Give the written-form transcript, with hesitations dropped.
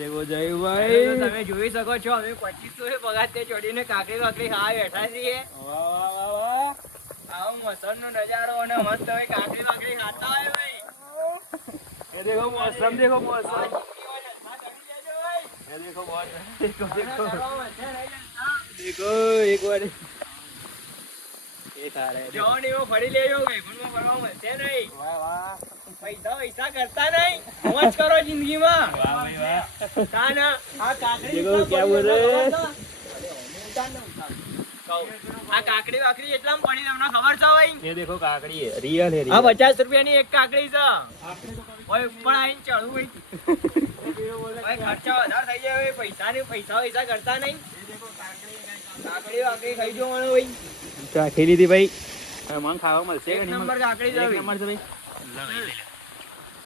દેખો જયભાઈ તમે જોઈ શકો છો અમે 2500 પગાર તે ચોડીને કાકડી વાકડી ખાવા બેઠા છીએ. આવો મોસમનો નજારો અને મસ્ત હવે કાકડી વાકડી ખાતા હોય ભાઈ. ये देखो मौसम देखो मौसम ये देखो देखो एक बार ये खा रहे જોન એવો ફરી લેજો ભાઈ ભણવા ફરવા મળશે નહીં. પૈસા કરતા નહીં મોજ કરો જિંદગીમાં. वाह भाई वाह તાના આ કાકડી देखो क्या बोल रहे हैं આ કાકડી વાકડી એટલામાં પડી તમને ખબર છે ભાઈ? ये देखो काकड़ी है रियल है આ रियल 50 રૂપિયાની એક કાકડી છે. ઓય ઉપર આવીને ચડવું ભાઈ. ઓય ખર્ચા વધારે થઈ જાય ભાઈ. પૈસા કરતા નહીં. કાકડી વાકડી ખાઈ જવાનું ભાઈ. ચાખી લીધી ભાઈ મને ખાવા મળશે એક નંબર કાકડી છે એક ભાઈ. નંબર છે ભાઈ